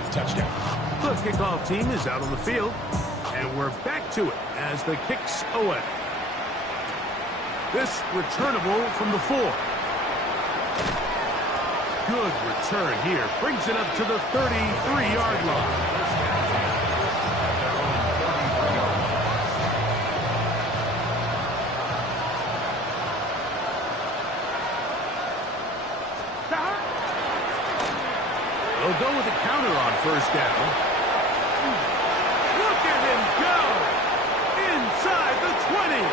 for the touchdown. The kickoff team is out on the field, and we're back to it as the kick's away. This returnable from the 4. Good return here. Brings it up to the 33-yard line. They'll go with a counter on first down. Look at him go! Inside the 20.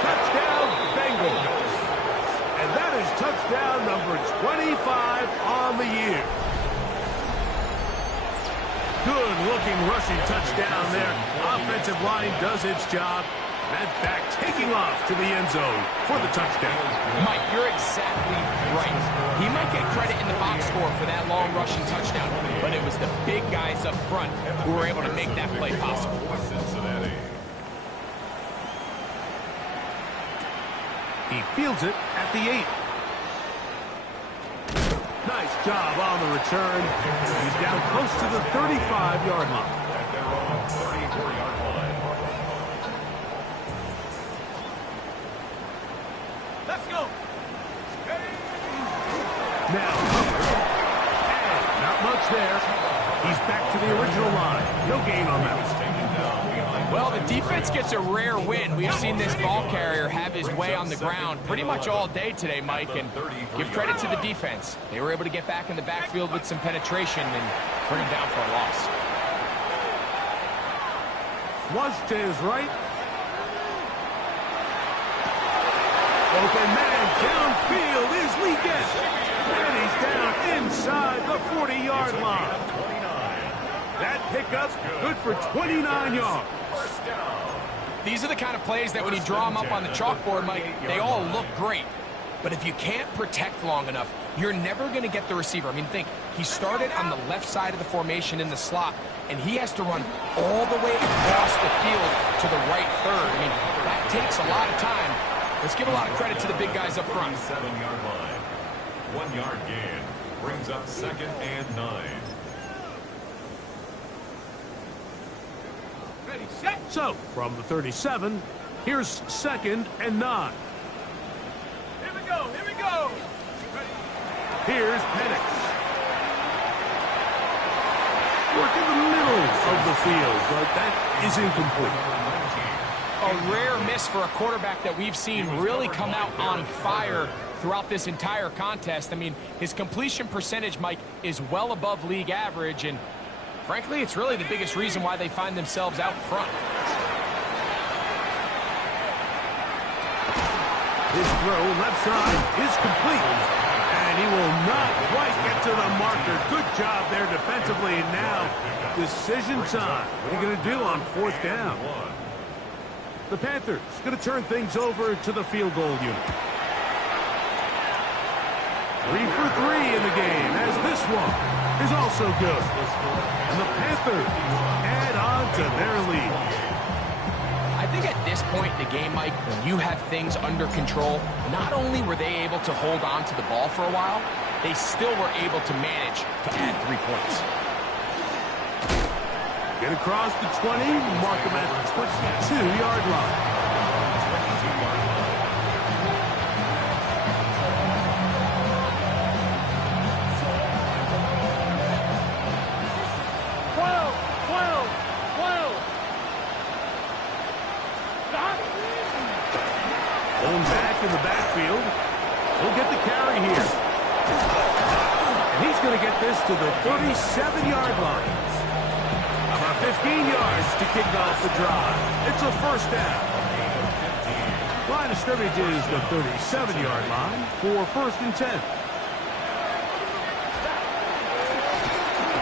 Touchdown, Bengals. And that is touchdown number 25 on the year. Good-looking rushing touchdown there. Offensive line does its job. That back taking off to the end zone for the touchdown. Mike, you're exactly right. He might get credit in the box score for that long rushing touchdown, but it was the big guys up front who were able to make that play possible. He fields it at the 8. Nice job on the return. He's down close to the 35-yard line. Let's go. Now, and not much there. He's back to the original line. No gain on that. Well, the defense gets a rare win. We've seen this ball carrier have his way on the ground pretty much all day today, Mike, and give credit to the defense. They were able to get back in the backfield with some penetration and bring him down for a loss. Flush to his right. Open man downfield is Legette. And he's down inside the 40-yard line. That pickup's good for 29 yards. These are the kind of plays that when you draw them up on the chalkboard, Mike, they all look great. But if you can't protect long enough, you're never going to get the receiver. I mean, think, he started on the left side of the formation in the slot, and he has to run all the way across the field to the right third. I mean, that takes a lot of time. Let's give a lot of credit to the big guys up front. 7-yard line. 1 yard gain. Brings up 2nd and 9. Ready, set. So, from the 37, here's 2nd and 9. Here we go, here we go. Here's Penix. Work in the middle of the field, but that is incomplete. A rare miss for a quarterback that we've seen really come out on fire throughout this entire contest. I mean, his completion percentage, Mike, is well above league average, and frankly, it's really the biggest reason why they find themselves out front. His throw left side is complete, and he will not quite get to the marker. Good job there defensively, and now decision time. What are you going to do on 4th down? The Panthers going to turn things over to the field goal unit. 3 for 3 in the game, as this one is also good. And the Panthers add on to their lead. I think at this point in the game, Mike, when you have things under control, not only were they able to hold on to the ball for a while, they still were able to manage to add 3 points. Get across the 20, mark him at the 22-yard line. Going back in the backfield. He'll get the carry here. And he's going to get this to the 37-yard line. About 15 yards to kick off the drive. It's a first down. Line of scrimmage is the 37-yard line for 1st and 10.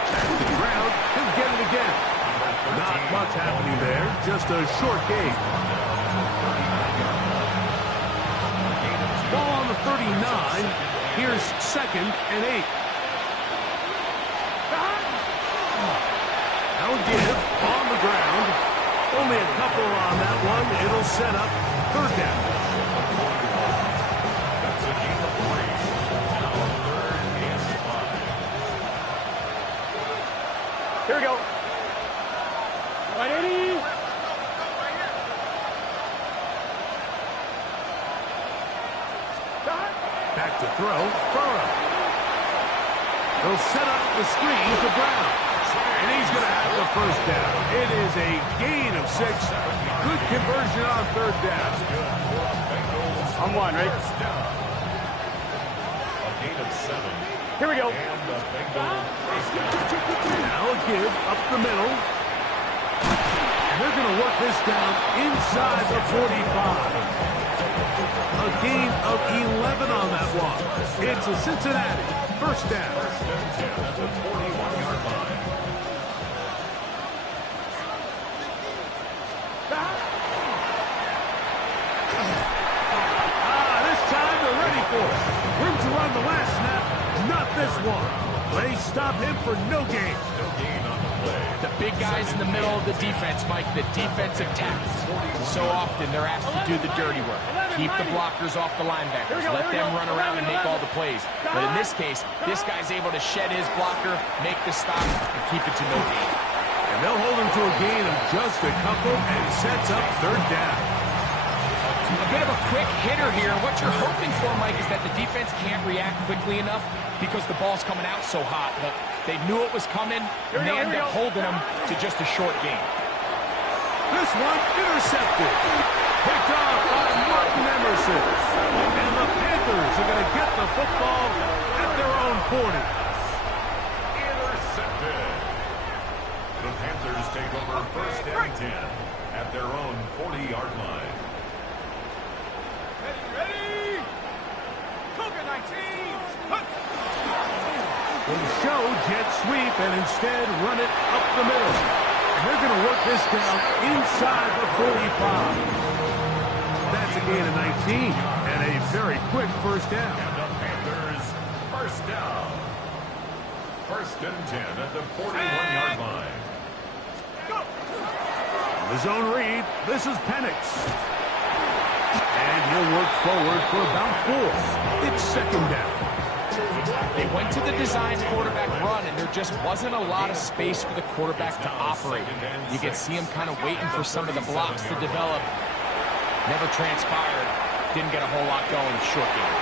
Back to the ground. He'll get it again. Not much happening there. Just a short gain. Ball on the 39. Here's 2nd and 8. Now give on the ground. Only a couple on that one. It'll set up 3rd down. That's a gain of 3. Now 3rd and 5. Here we go. Right, Eddie. Back to throw. Burrow. They'll set up the screen to Brown. And he's going to have the first down. It is a gain of 6. Good conversion on third down. On one, right? A gain of 7. Here we go. And the Bengals first down. Now a give up the middle. And they're going to work this down inside the 45. A gain of 11 on that one. It's a Cincinnati first down. First and 10 at the 41-yard line. This time they're ready for it. Room to run the last snap. Not this one. They stop him for no gain. No gain on the play. The big guys in the middle of the defense, Mike, the defensive tackles. So often they're asked to do the dirty work. Keep the blockers off the linebackers. Let them run around and make all the plays. But in this case, this guy's able to shed his blocker, make the stop, and keep it to no gain. And they'll hold him to a gain of just a couple and sets up third down. A bit of a quick hitter here. What you're hoping for, Mike, is that the defense can't react quickly enough because the ball's coming out so hot. But they knew it was coming, and they ended up holding them to just a short gain. This one intercepted. Picked off by Martin Emerson. And the Panthers are going to get the football at their own 40. Intercepted. The Panthers take over first and 10 at their own 40-yard line. Ready? Cougar 19. They show jet sweep and instead run it up the middle. And they're going to work this down inside the 45. That's a gain of 19 and a very quick first down. And the Panthers first down. First and 10 at the 41-yard line. The zone read, this is Penix. And he'll work forward for about 4. It's second down. They went to the design quarterback run, and there just wasn't a lot of space for the quarterback to operate. You could see him kind of waiting for some of the blocks to develop. Never transpired. Didn't get a whole lot going. Short game.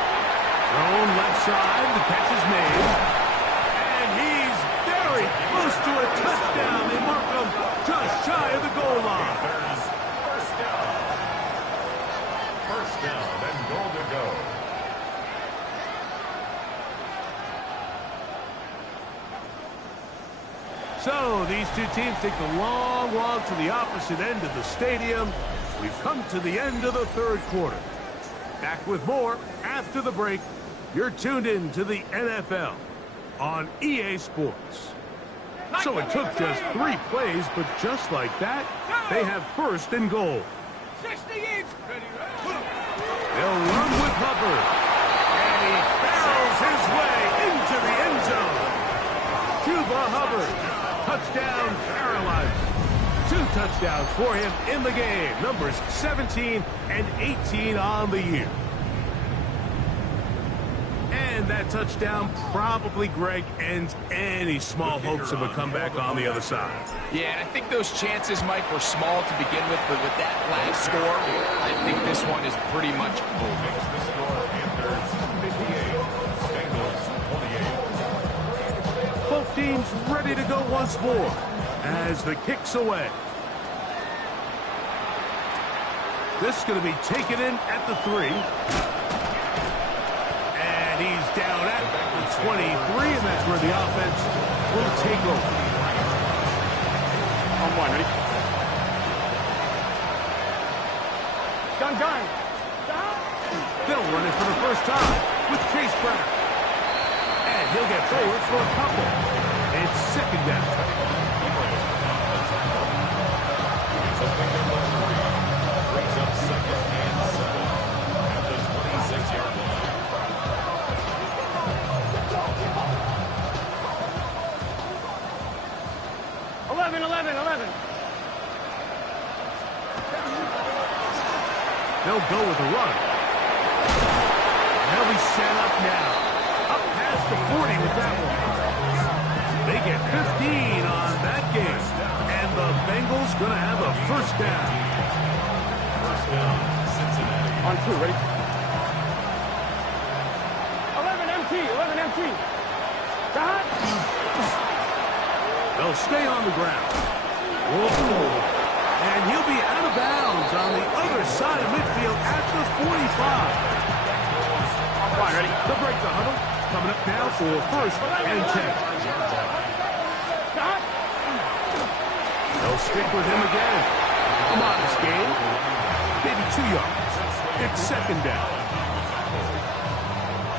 Thrown left side, the catch is made. And he's very close to a touchdown. They mark him just shy of the goal line. Panthers first down. First down and goal to go. So these two teams take the long walk to the opposite end of the stadium. We've come to the end of the third quarter. Back with more after the break. You're tuned in to the NFL on EA Sports. So it took just 3 plays, but just like that, they have first and goal. 60 each. They'll run with Hubbard. And he barrels his way into the end zone. Chuba Hubbard. Touchdown, paralyzed. 2 touchdowns for him in the game. Numbers 17 and 18 on the year. And that touchdown probably, Greg, ends any small hopes of a comeback on the other side. Yeah, and I think those chances, Mike, were small to begin with, but with that last score, I think this one is pretty much over. The score, Panthers 58, Bengals 28. Both teams ready to go once more as the kick's away. This is going to be taken in at the 3. And he's down at the 23, and that's where the offense will take over. On one, ready? Gun. They'll run it for the first time with Chase Brown. And he'll get forward for a couple. It's second down. Brings up second and 7 at the 26-yard line. They'll go with a run. They'll be set up now. Up past the 40 with that one. They get 15 on that Bengals going to have a first down. First down, Cincinnati. On 2, ready? 11 MT, 11 MT. Stop. They'll stay on the ground. Whoa. And he'll be out of bounds on the other side of midfield at the 45. Fine, ready? They'll break the huddle. Coming up now for first and 10. Stop. They'll stick with him again. A modest gain. Maybe 2 yards. It's second down.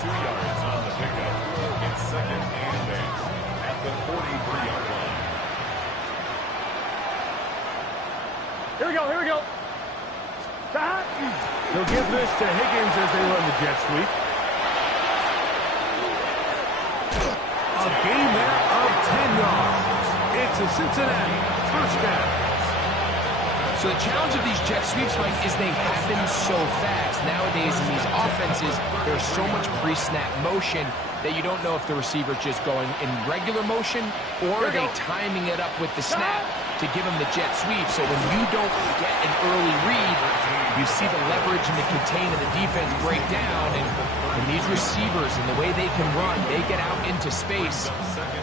2 yards on the pickup. It's second and 8 at the 43-yard line. Here we go, here we go. Stop. They'll give this to Higgins as they run the jet sweep. A gain there of 10 yards. It's a Cincinnati first down. So the challenge of these jet sweeps, Mike, is they happen so fast. Nowadays in these offenses, there's so much pre-snap motion that you don't know if the receiver's just going in regular motion or are they timing it up with the snap to give them the jet sweep. So when you don't get an early read, you see the leverage and the contain of the defense break down. And these receivers and the way they can run, they get out into space,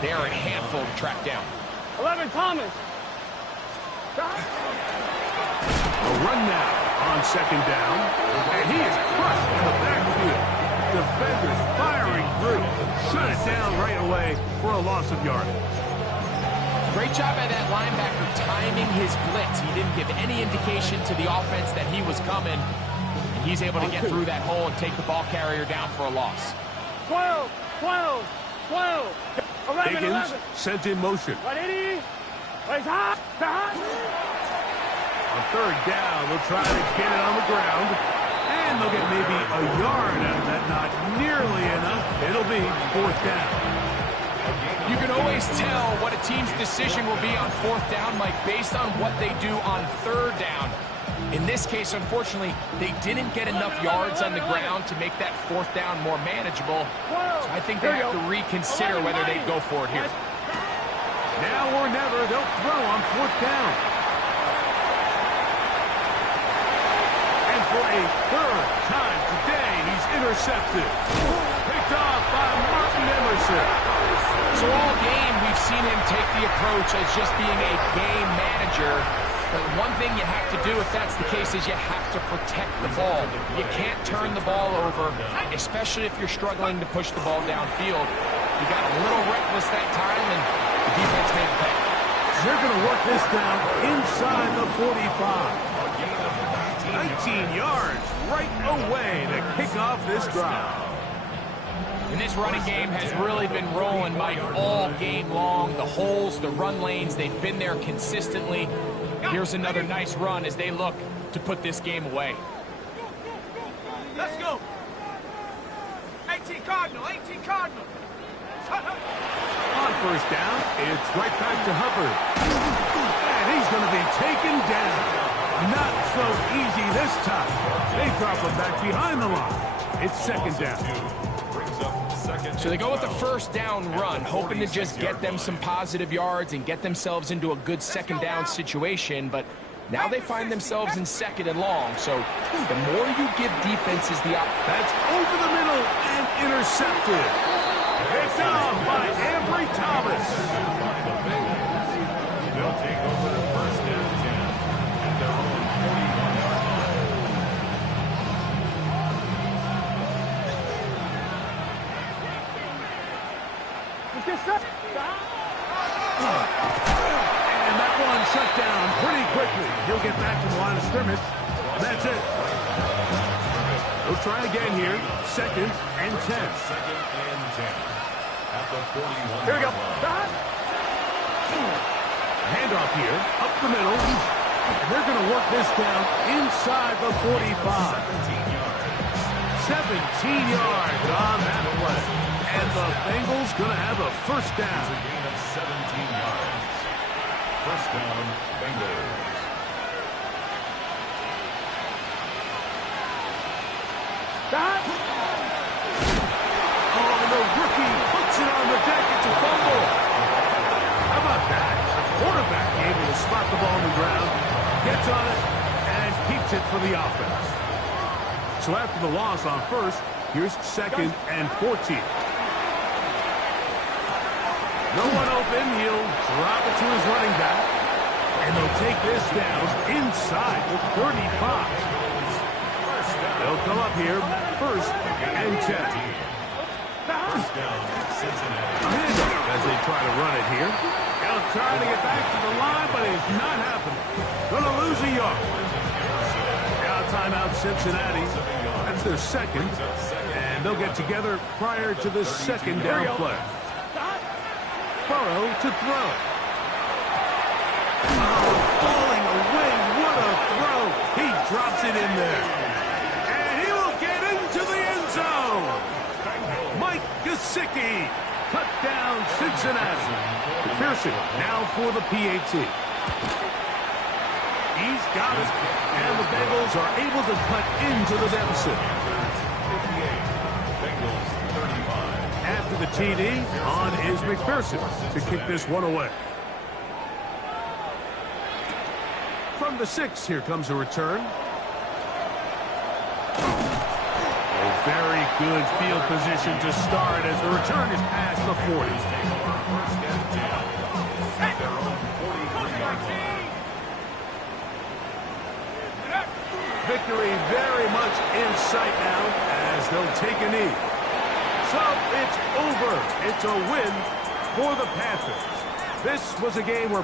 they are a handful to track down. 11 Thomas. Stop. A run now on second down. And he is crushed in the backfield. Defenders firing through. Shut it down right away for a loss of yardage. Great job by that linebacker timing his blitz. He didn't give any indication to the offense that he was coming. And he's able to get through that hole and take the ball carrier down for a loss. 12, 12, 12. 11, Higgins 11. sent in motion. 180. Plays hot. Hot. On third down, they'll try to get it on the ground. And they'll get maybe a yard out of that. Not nearly enough. It'll be fourth down. You can always tell what a team's decision will be on fourth down, Mike, based on what they do on third down. In this case, unfortunately, they didn't get enough yards on the ground to make that fourth down more manageable. So I think they have to reconsider whether they go for it here. Now or never, they'll throw on fourth down. And for a third time today, he's intercepted. Picked off by Martin Emerson. So all game, we've seen him take the approach as just being a game manager. But one thing you have to do if that's the case is you have to protect the ball. You can't turn the ball over, especially if you're struggling to push the ball downfield. You got a little reckless that time, and the defense made a pay. They're going to work this down inside the 45. 19 yards right away to kick off this drive. And this running game has really been rolling, Mike, all game long. The holes, the run lanes, they've been there consistently. Here's another nice run as they look to put this game away. Let's go. 18 Cardinal, 18 Cardinal. On first down, it's right back to Hubbard. And he's going to be taken down. Not so easy this time. They drop him back behind the line. It's second down. So they go with the first down run, hoping to just get them some positive yards and get themselves into a good second down situation. But now they find themselves in second and long. So the more you give defenses the opportunity. That's over the middle and intercepted. Picked off by Ambry Thomas. They'll take over the first and 10 at their own 41-yard line. Let's get set. And that one shut down pretty quickly. He'll get back to the line of scrimmage. And that's it. They'll try again here. Second and 10. Second and 10 at the 41. Here we go. Handoff here, up the middle. And they're going to work this down inside the 45. 17 yards on that play. And the Bengals going to have a first down. A gain of 17 yards. First down, Bengals. Stop. Oh, and the rookie puts it on the deck. It's a fumble. How about that? The quarterback able to spot the ball on the ground, gets on it, and keeps it for the offense. So after the loss on first, here's 2nd and 14. No one open. He'll drop it to his running back. And they'll take this down inside the 35. They'll come up here, 1st and 10. First down, Cincinnati. As they try to run it here. Now trying to get back to the line, but it's not happening. Gonna lose a yard. Now timeout Cincinnati. That's their 2nd. And they'll get together prior to the 2nd down play. Burrow to throw. Oh, falling away. What a throw. He drops it in there. And he will get into the end zone. Mike Gesicki. Cut down Cincinnati. McPherson now for the PAT. He's got it. And the Bengals are able to cut into the deficit. 58. Bengals 35. After the TD, on is McPherson to kick this one away. From the 6, here comes a return. Very good field position to start as the return is past the 40. First and 10 at their own 43-yard line. Victory very much in sight now as they'll take a knee. So it's over. It's a win for the Panthers. This was a game where